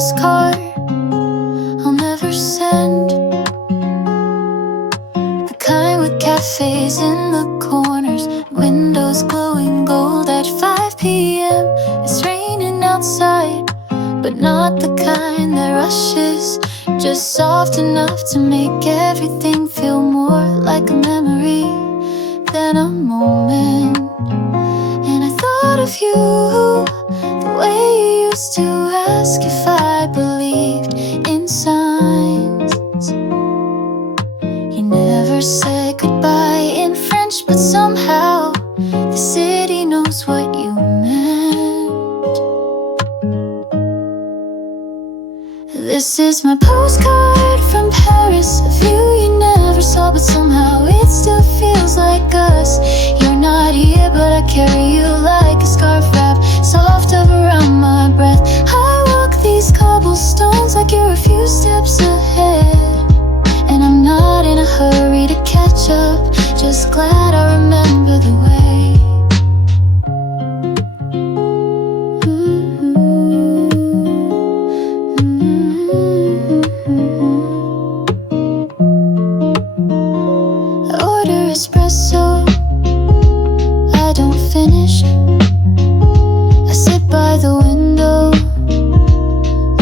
postcard I'll never send, the kind with cafes in the corners, windows glowing gold at 5 p.m. It's raining outside, but not the kind that rushes, just soft enough to make everything feel more like a memory than a moment. And I thought of you, the way you used to ask if I believed in signs. You never said goodbye in French, but somehow the city knows what you meant. This is my postcard from Paris, a view you never saw, but somehow it still feels like us. You're not here, but I carry you like a scarf wrap, soft up around my breath. I walk these cobblestones like you're a few steps ahead, and I'm not in a hurry to catch up, just glad I remember the way. I order espresso, I don't finish. I sit by the window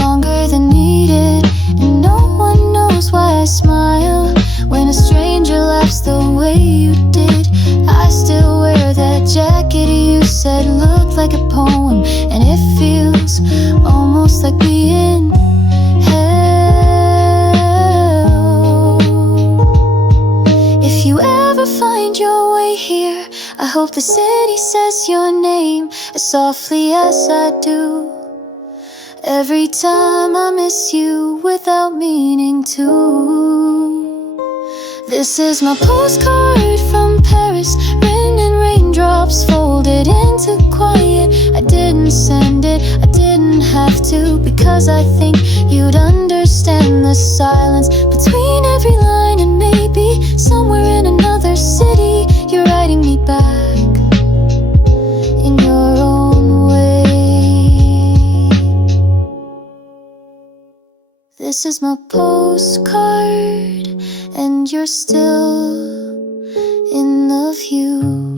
longer than needed, and no one knows why I smile when a stranger laughs the way you did. I still wear that jacket you said looked like a poem, and it feels almost like being held. If you ever find your way here, I hope the city says your name as softly as I do every time I miss you without meaning to. This is my postcard from Paris, written in raindrops folded into quiet. I didn't send it, I didn't have to, because I think you'd understand the silence between every line, and maybe somewhere in another city you're writing me back in your own way. This is my postcard, and you're still in the view.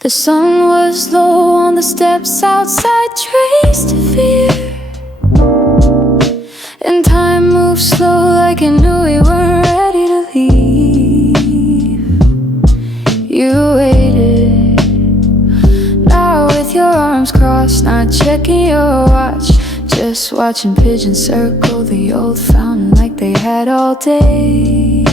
The sun was low on the steps outside, traced fear, and time moved slow like it knew we weren't ready to leave. You waited, now with your arms crossed, not checking your watch, just watching pigeons circle the old fountain like they had all day.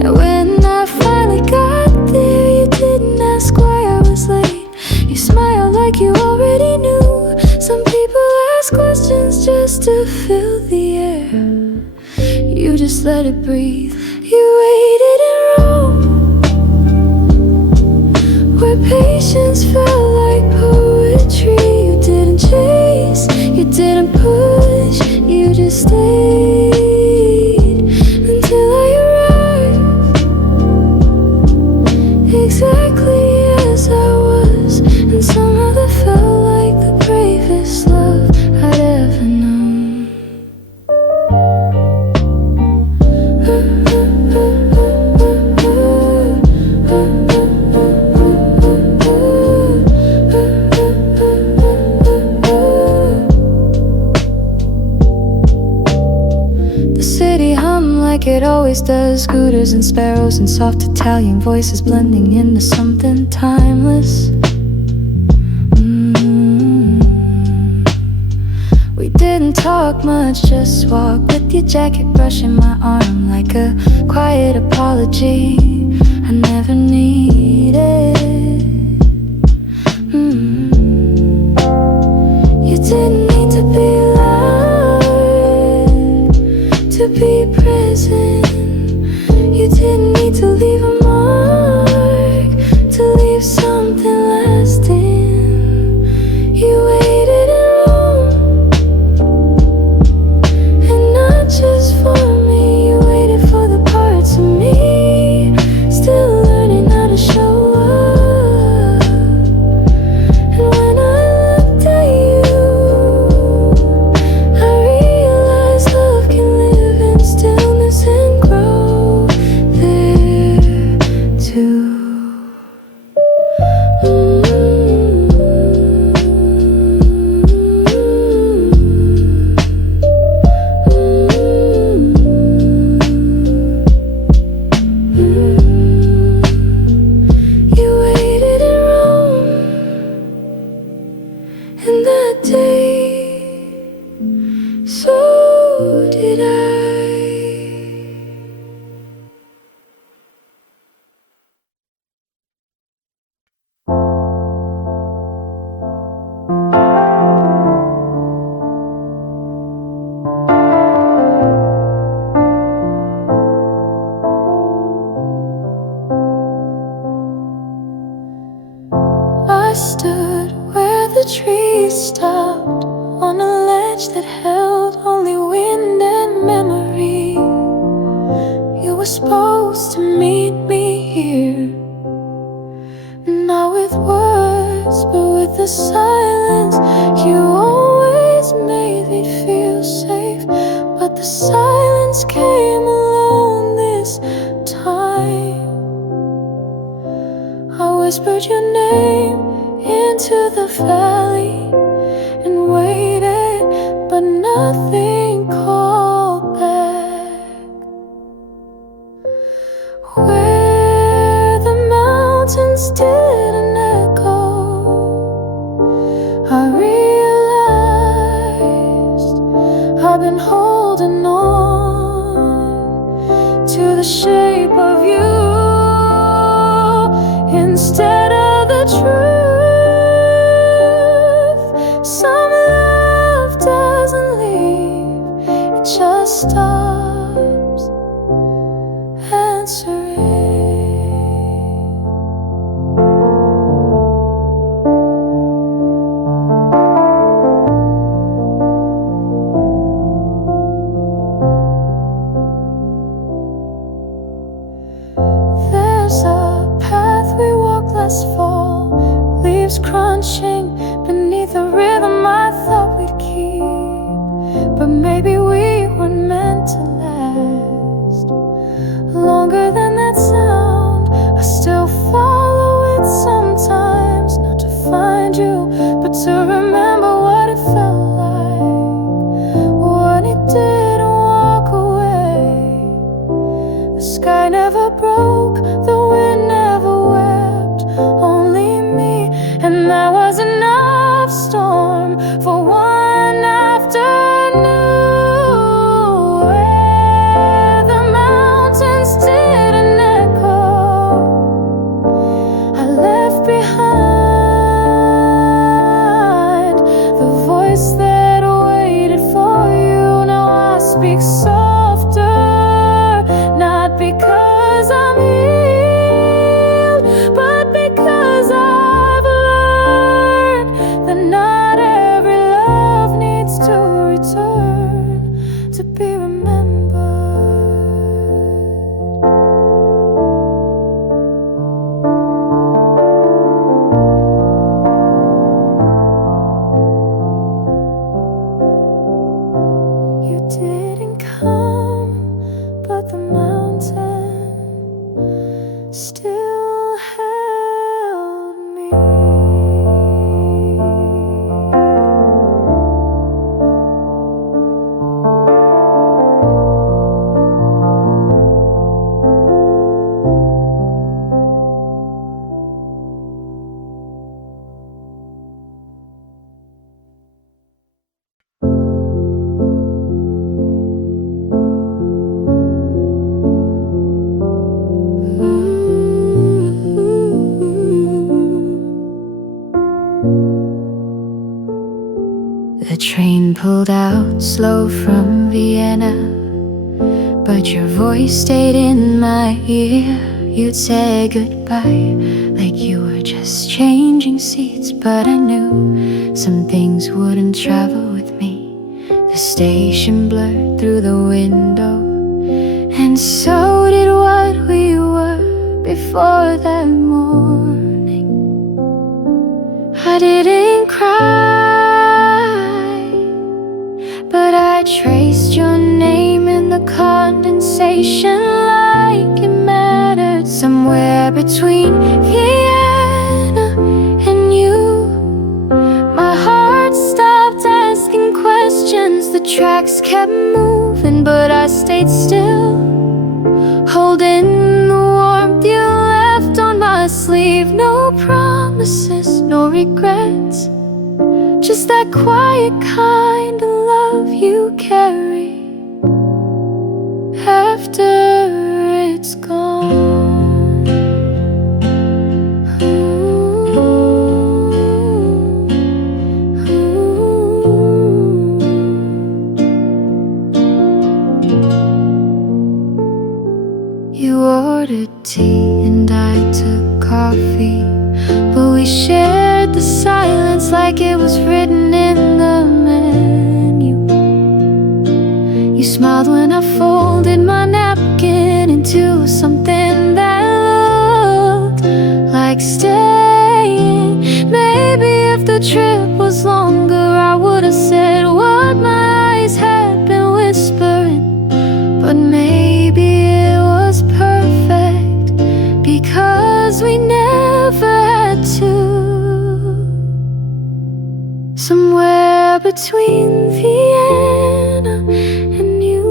And when I finally got there, you didn't ask why I was late. You smiled like you already knew. Some people ask questions just to fill the air. You just let it breathe. You waited in Rome, where patience felt like poetry. You didn't chase, you didn't push, you just stayed until I arrived, exactly as I was, and somehow that felt like the bravest love I'd ever known. The city hummed like it always does, scooters and sparrows and soft Italian voices blending into something timeless. We didn't talk much, just walk with your jacket brushing my arm like a quiet apology I never needed. You didn't need to be loud to be present. You didn't stood where the trees stopped, on a ledge that held only wind and memory. You were supposed to meet me here, not with words, but with the silence. You always made me feel safe, but the silence came alone this time. I whispered your name into the valley and waited, but nothing called back. Where the mountains didn't echo, I realized I've been holding on to the shape of you instead of the truth. Some love doesn't leave, it just stops answering. There's a path we walked last fall, leaves crunching beneath a rhythm I thought we'd keep, but maybe we weren't meant to last longer than that sound. I still follow it sometimes, not to find you, but to remember what it felt like when it didn't walk away. The sky never broke, the wind never wept, only me, and that was enough storm for one afternoon. Where the mountains didn't echo, I left behind the voice that waited for you. Now I speak softer, not because I'm healed, but because I've learned that not every love needs to return to be remembered. You didn't come, but the mountain still held me. The train pulled out slow from Vienna, but your voice stayed in my ear. You'd say goodbye like you were just changing seats, but I knew some things wouldn't travel with me. The station blurred through the window, and so did what we were before that morning. I didn't cry, but I traced your name in the condensation like it mattered. Somewhere between Vienna and you, my heart stopped asking questions. The tracks kept moving, but I stayed still, holding the warmth you left on my sleeve. No promises, no regrets, just that quiet kind of love you carry after it's gone. You ordered tea and I took coffee, but we shared just like it was written in the menu. You smiled when I folded my napkin into something that looked like staying. Maybe if the trip was longer, I would have said what my eyes had been whispering. But maybe it was perfect, because we never had to. Somewhere between Vienna and you,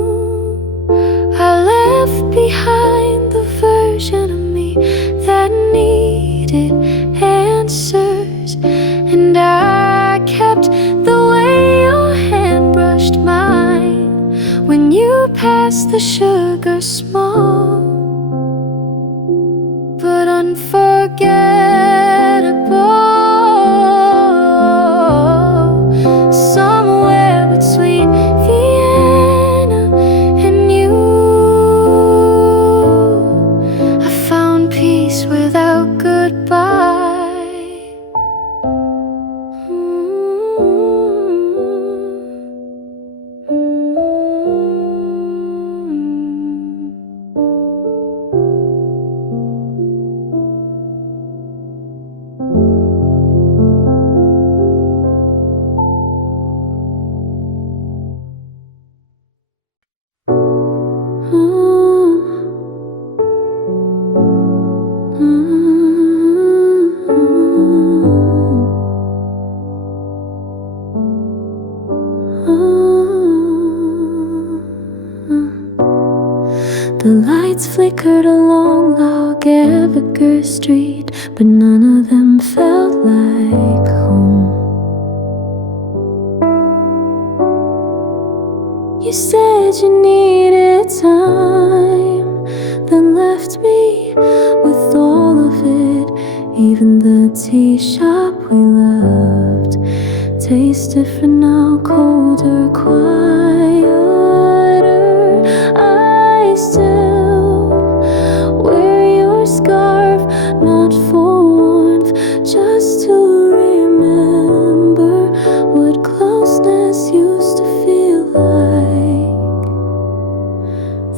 I left behind the version of me that needed answers, and I kept the way your hand brushed mine when you passed the sugar small, but unforgettable. Somewhere between Vienna and you, I found peace without goodbye. The lights flickered along Reykjavík street, but none of them felt like home. You said you needed time, then left me with all of it. Even the tea shop we loved tastes different now, colder, quieter. I still wear your scarf, not for warmth, just to remember what closeness used to feel like.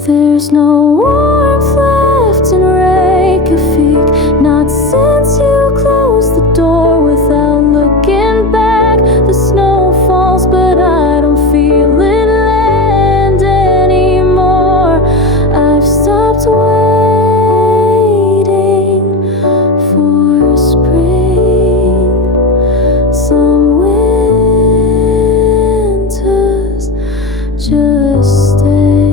There's no warmth left in Reykjavík, not since you closed the door without looking back. The snow falls, but I don't feel it land anymore. I've stopped waiting for spring. Some winters just stay.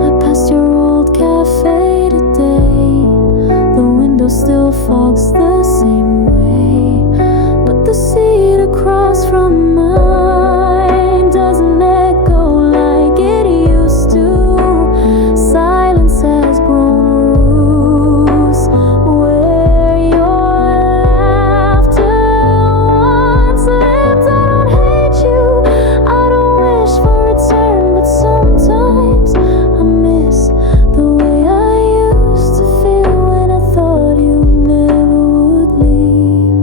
I passed your old cafe today. The window still fogs the same way, but the seat across from mine doesn't echo like it used to. Silence has grown roofs where your laughter once lived. I don't hate you, I don't wish for return, but sometimes I miss the way I used to feel when I thought you never would leave.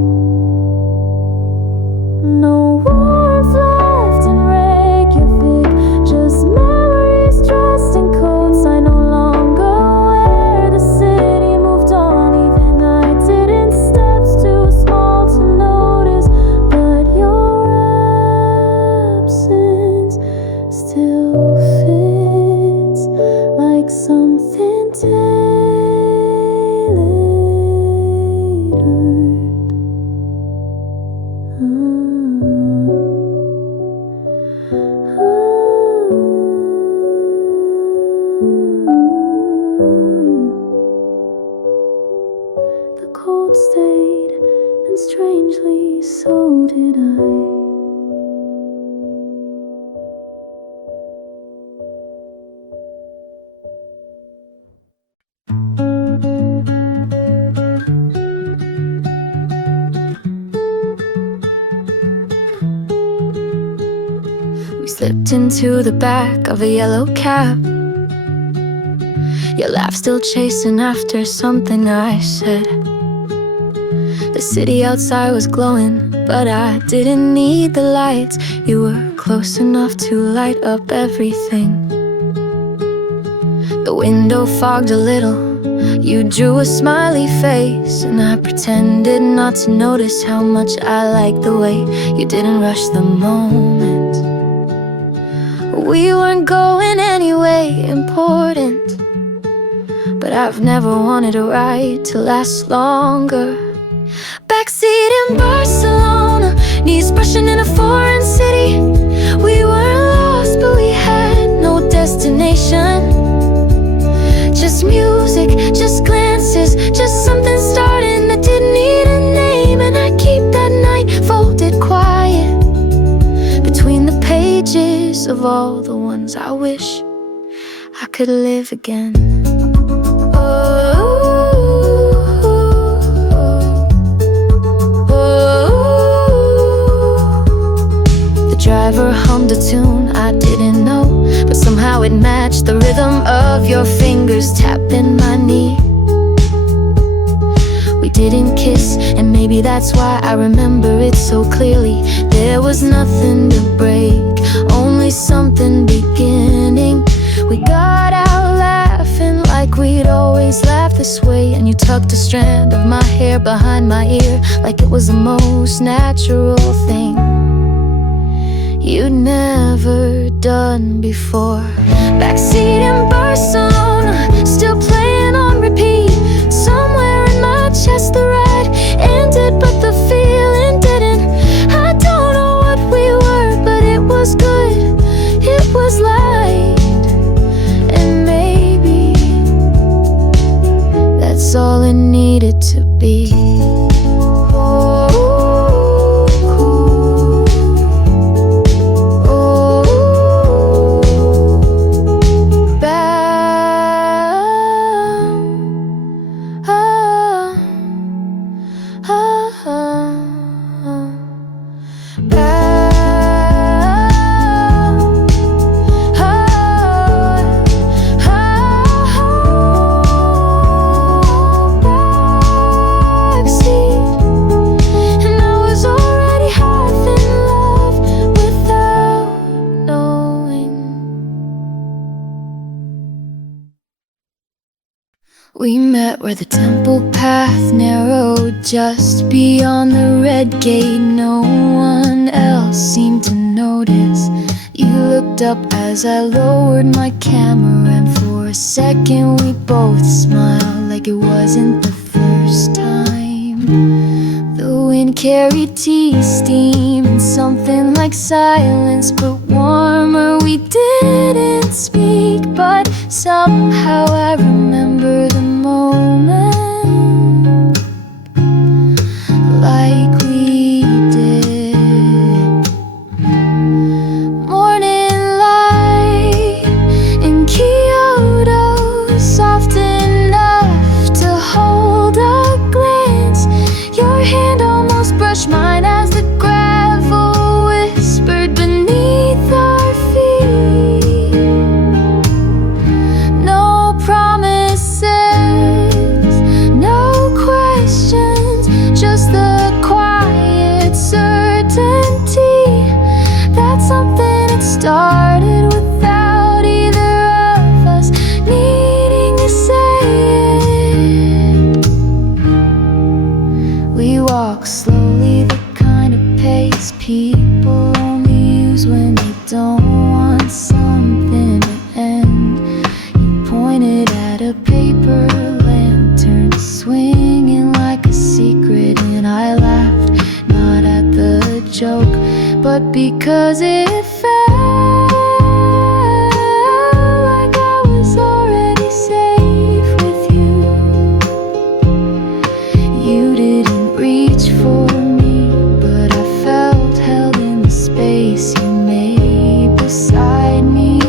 No warmth left in Reykjavík, just memories dressed in coats I no longer wear. The city moved on, even I didn't. Steps too small to notice, but your absence still fits like something tailored. The cold stayed, and strangely so did I. flipped into the back of a yellow cab. Your laugh still chasing after something I said. The city outside was glowing, but I didn't need the lights. You were close enough to light up everything. The window fogged a little. You drew a smiley face, and I pretended not to notice how much I liked the way you didn't rush the moment. We weren't going anywhere important, but I've never wanted a ride to last longer. Backseat in Barcelona, knees brushing in a foreign city. We weren't lost, but we had no destination. Just music, just glances, just something starting that didn't need a name. And I keep that night folded quiet between the pages of all the ones I wish I could live again. The driver hummed a tune I didn't know, but somehow it matched the rhythm of your fingers tapping my knee. We didn't kiss, and maybe that's why I remember it so clearly. There was nothing to break, only something beginning. We got out laughing like we'd always laugh this way, and you tucked a strand of my hair behind my ear like it was the most natural thing you'd never done before. Backseat in Barcelona, still playing on repeat. Somewhere in my chest the ride ended, but the feeling didn't. I don't know what we were, but it was good, it was light. And maybe that's all it needed to be. We met where the temple path narrowed just beyond the red gate. No one else seemed to notice. You looked up as I lowered my camera, and for a second we both smiled like it wasn't the first time. The wind carried tea, steam, and something like silence, but warmer. We didn't speak, but somehow I remember the moment like we did. Morning light in Kyoto, soft enough to hold a glance. Your hand almost brushed mine as the gravel whispered beneath our feet. No promises, no questions, just the quiet certainty that something had started without either of us needing to say it. We walk slowly, the kind of pace people only use when they don't want something to end. You pointed at a paper lantern swinging like a secret, and I laughed, not at the joke, but because it felt like I was already safe with you. You didn't reach for me, but I felt held in the space you made beside me.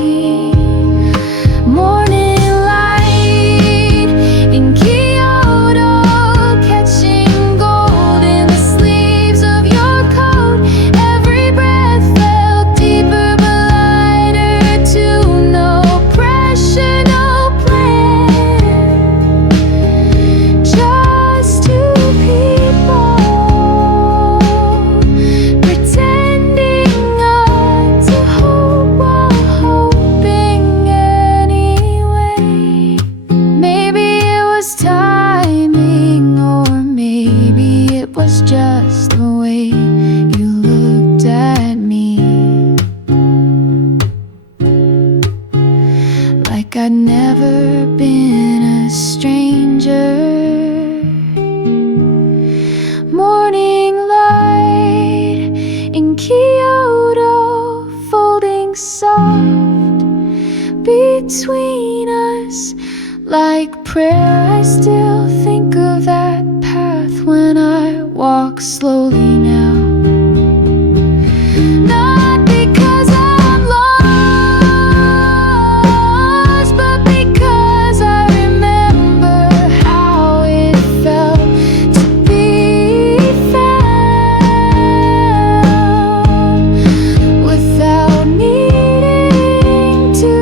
Morning light in Kyoto, catching gold in the sleeves of your coat. Every breath felt deep still think of that path when I walk slowly now. Not because I'm lost, but because I remember how it felt to be found without needing to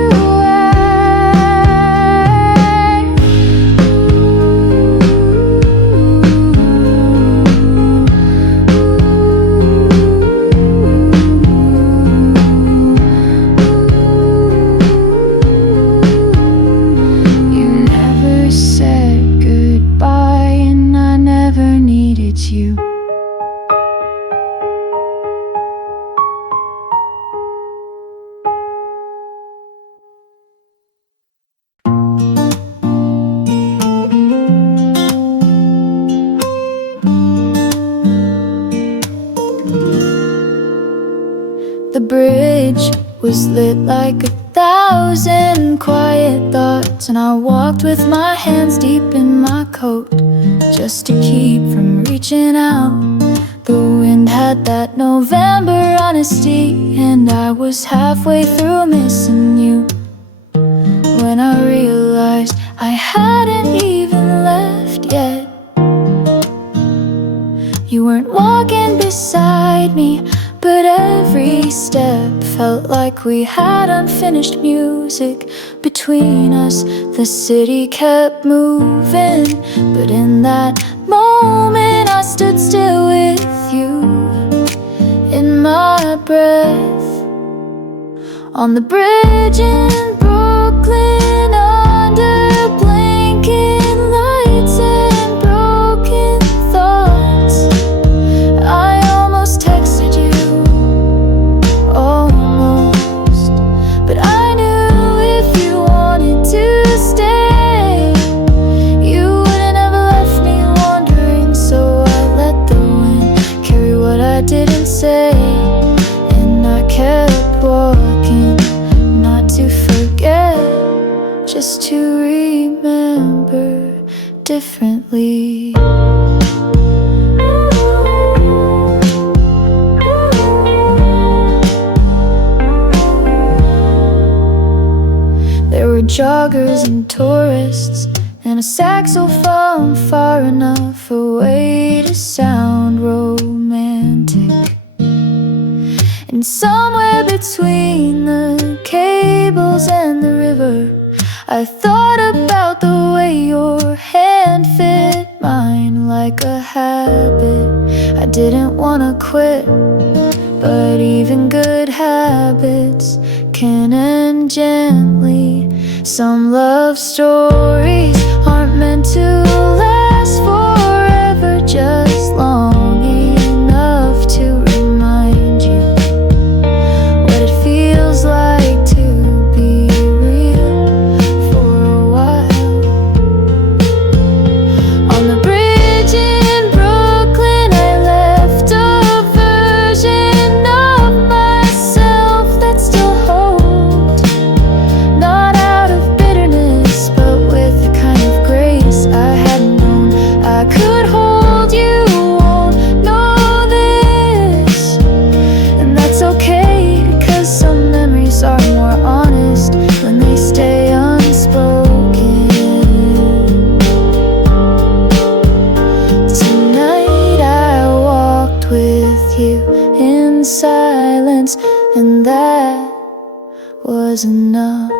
You never said goodbye, and I never needed you. The bridge was lit like 1,000 quiet thoughts, and I walked with my hands deep in my coat just to keep from reaching out. The wind had that November honesty, and I was halfway through missing you when I realized I hadn't even left yet. You weren't walking beside me, but every step felt like we had unfinished music between us. The city kept moving, but in that moment I stood still with you in my breath. On the bridge in Brooklyn, under blinking lights and broken thoughts, I almost texted you. Almost, but I knew if you wanted to stay, you wouldn't have left me wondering. So I let the wind carry what I didn't say, and I kept walking, not to forget, just to remember differently. There were joggers and tourists, and a saxophone far enough away to sound romantic. And somewhere between the cables and the river, I thought about the way your hand fit mine like a habit. I didn't wanna quit, but even good habits can end gently. Some love stories aren't meant to last forever, just long enough to remind you what it feels like to be real for a while. On the bridge in Brooklyn, I left a version of myself that still holds, not out of bitterness, but with a kind of grace I hadn't known I could hold. You won't know this, and that's okay, 'cause some memories are more honest when they stay unspoken. Tonight I walked with you in silence, and that was enough.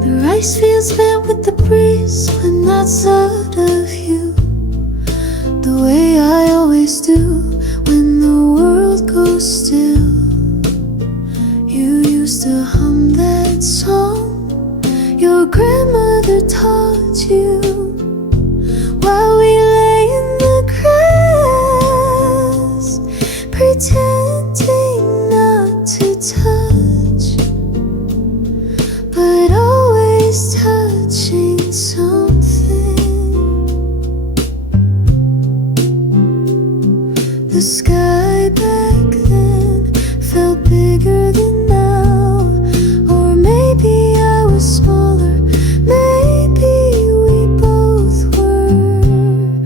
The rice fields bent with the breeze when that's out of you, the way I always do when the world goes still. You used to hum that song your grandmother taught you. The sky back then felt bigger than now. Or maybe I was smaller, maybe we both were.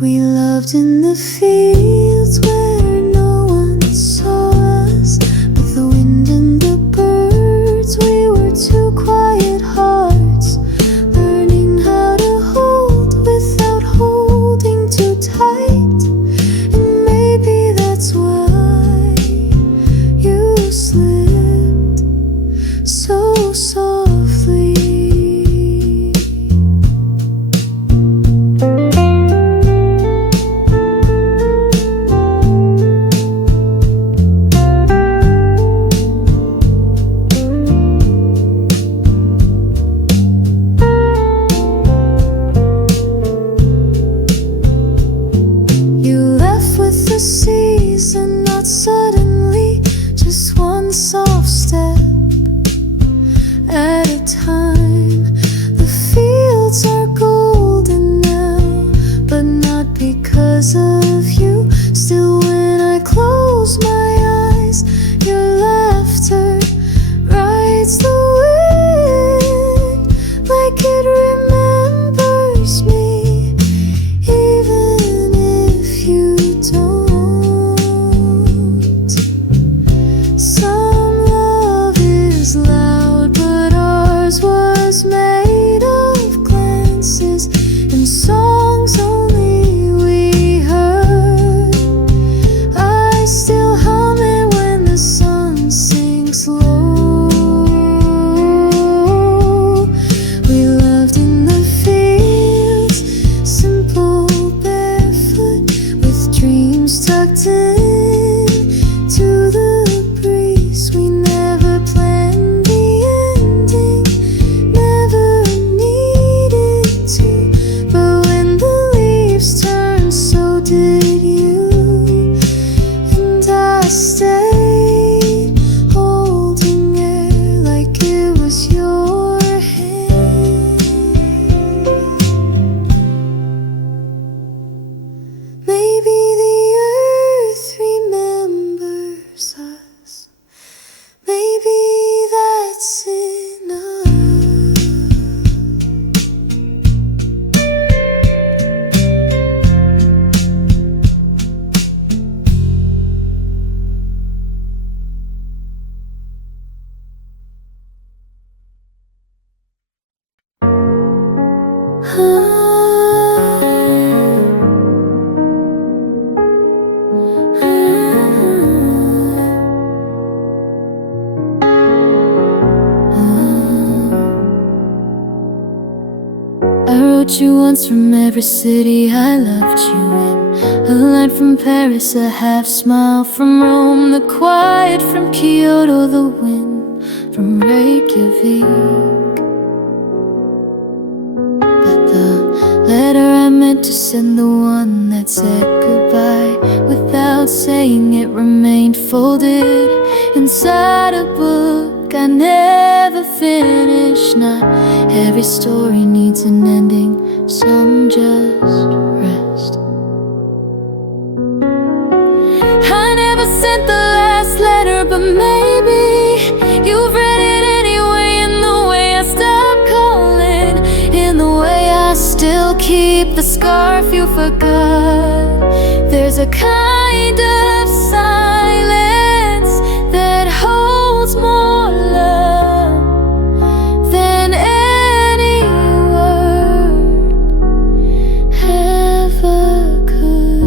We loved in the fields where no one saw us, with the wind and the birds. We were two quiet hearts, learning how to hold without holding too tight. And maybe that's why you slipped so softly. You left with the season, not suddenly, just one soft step at a time. The fields are golden now, but not because of you. Still, when I close my eyes, your laughter rides the wind like it remembers me, even if you don't. Some love is loud, but ours was made of glances and songs only we heard. I still hum it when the sun sinks low. We loved in the fields, simple, barefoot, with dreams tucked in to the breeze. We never planned the ending, never needed to. But when the leaves turned, so did you. And I stayed holding air like it was your hand. Maybe the earth remembers us. Maybe that's enough. I wrote you once from every city I loved you in. A line from Paris, a half smile from Rome, the quiet from Kyoto, the wind from Reykjavík. But the letter I meant to send, the one that said goodbye without saying it, remained folded inside a book I never finished. Not every story needs an ending, some just rest. I never sent the last letter, but maybe you've read it anyway. In the way I stopped calling, in the way I still keep the scarf you forgot. There's a kind of silence that holds more love than any word ever could.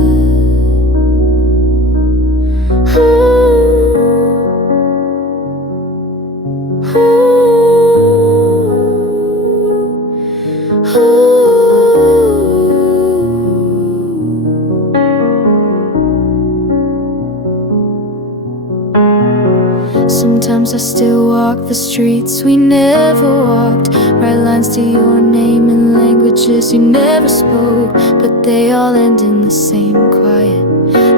Sometimes I still walk the streets we never walked, write lines to your name in languages you never spoke, but they all end in the same quiet.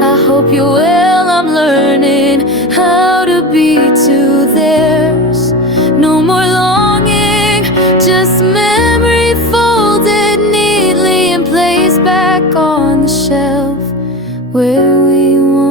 I hope you're well, I'm learning how to be to theirs. No more longing, just memory folded neatly and placed back on the shelf where we once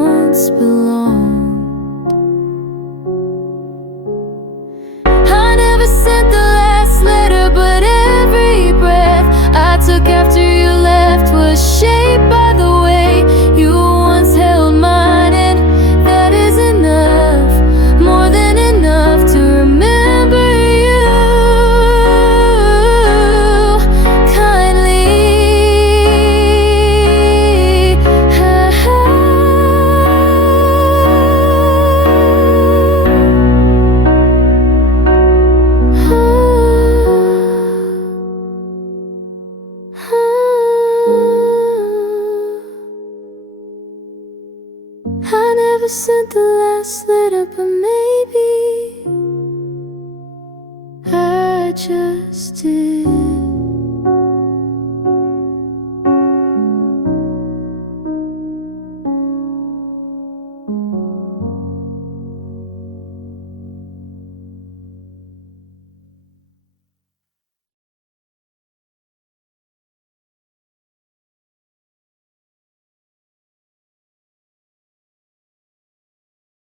never sent the last letter, but maybe I just did.